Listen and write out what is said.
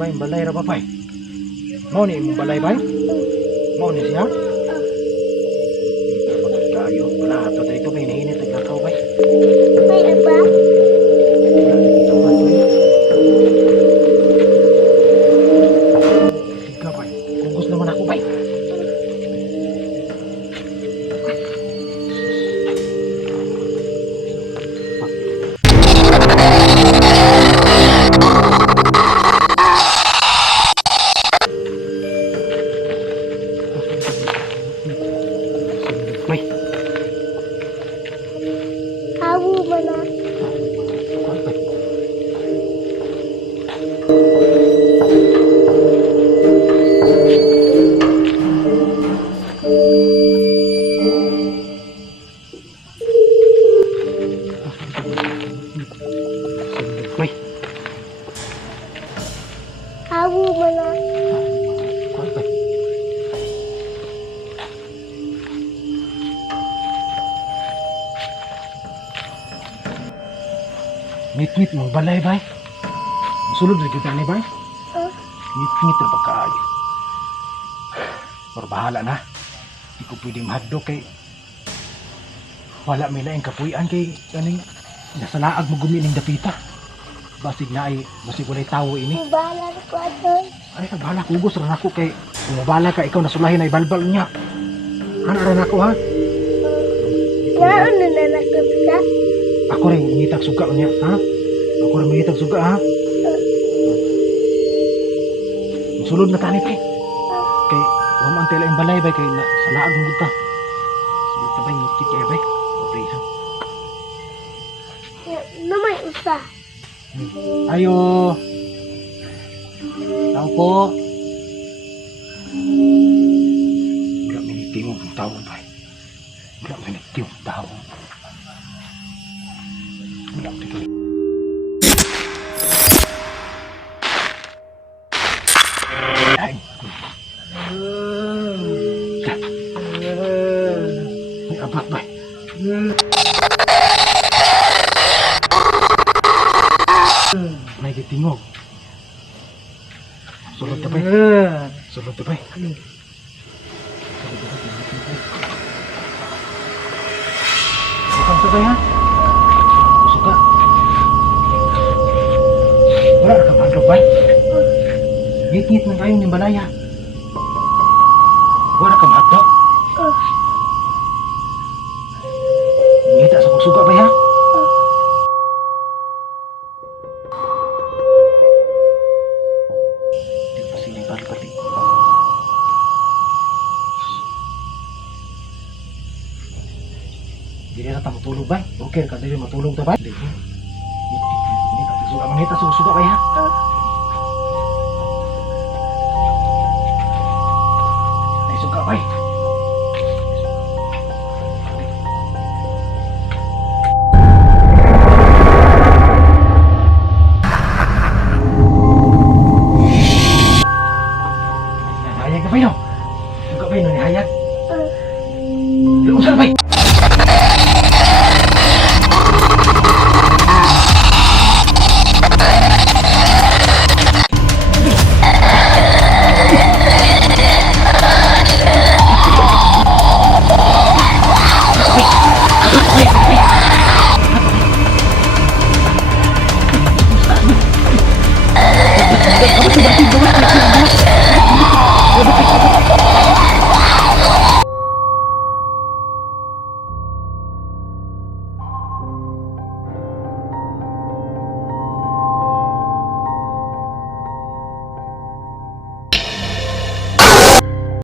bay, balay ra ba bay? Mau ni imong balay bay? Mau ni siya? Pagod kayo, wala ato dito bay, nainit ang lakaw bay. May aba? Wala na dito ba bay? Tiga bay, kugos naman ako bay. Bay, Hawu mo na. bay. Hawu mo na. Ngit-ngit mong balay bay. Sulod rin kita ni bay. Ngit-ngit na pagkaayo. Pero bahala na. Di ko pwede mahadlok kay wala may laing kapuyan kay kaning nasa laag mo gumiling dapita. Basig na ay basig walay tawo ini. Bahala na ko doon. Ay bahala kugos ra nako kay kung mabala ka ikaw nasulahin ay balbal niya. Ana ra nako ha. Naon na nanakot ka? Ako rin ngitag suga niya ha. Ako rin ngitag suga ha. Sulod na tani pa. Kay wala man tela yung balay bay kay sa laag mo ta. Sige tabay ngit kay bay. Okay ha. Na may usa. Ayo. Tao po. Wala miniti mo ang tao bay. Wala miniti mo ang tao. Wala miniti. Ay. May abak bay. May gitingog. Sulod na bay. Sulod na bay. Bukan sa bay ha. Busog ka. Wala ka mandog bay. Ngit-ngit man kayo ng balaya. Wala ka mahadlok. Ngita sa pagsuga bay ha. Di pa sining pati. Hindi na ta matulog bay. Okay ka dili matulog ta bay. Ngita sa suga bay ha. Ay suga bay. Hayag ka bay no. Suga bay no ni hayag. Lusa bay.